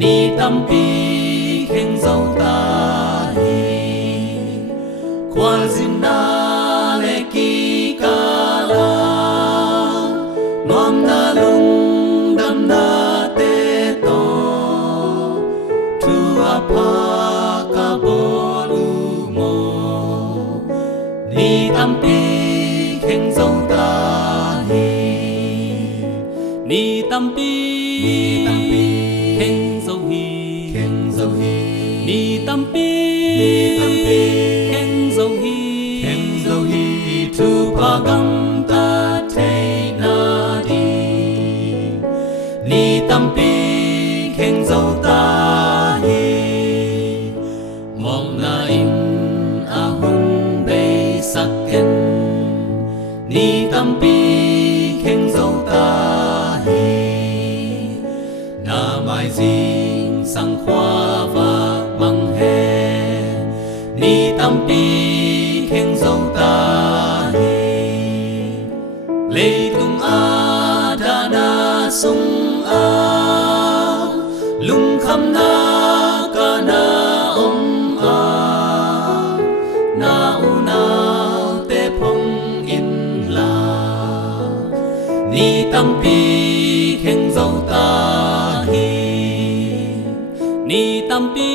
ni tampi khen dâu ta hi quan zin na le ki ka la nom na lung dam na te to tu apa ka bolu mo ni tampi khen dâu ta hi ni tampi khen dâu hi ni tampi khen dâu hi tu pa gam ta te na di ni tampi khen dâu ta hi mong na in a hun be saken ni tampi khen dâu ta hi na mai ding sang khoa và bằng he ni tampi khen dâu ta hi lê tung a da na sung a lung kham na ka na om a na u na te phong in la ni tampi khen dâu ta hi ni tampi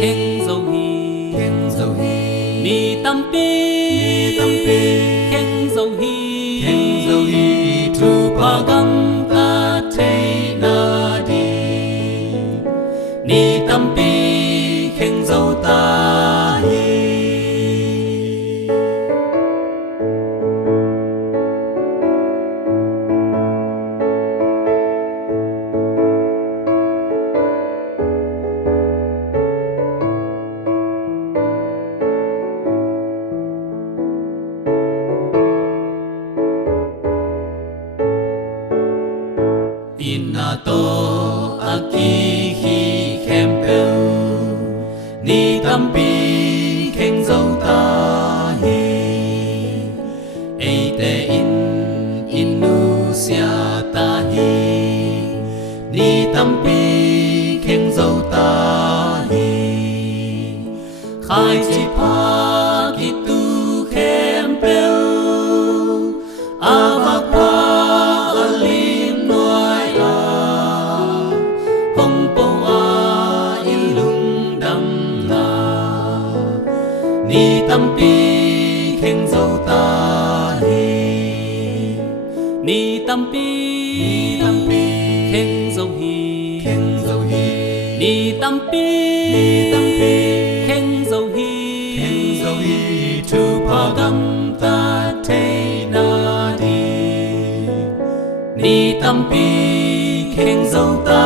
khen dâu hi ni tampi khen dâu hi tu pa gam ta te na di ni tampi khen dâu ta hi Inato aki hi kempel ni tampi khen dâu ta hi eite inu sia ta hi ni tampi khen dâu ta hi khai chi pa ki tu kempel avak pa alim noi a hong po a ilung dam na ni tampi khen dâu ta hi ni tampi khen dâu hi ni tampi khen dâu hi tu pa gam ta te na di ni tampi khen dâu ta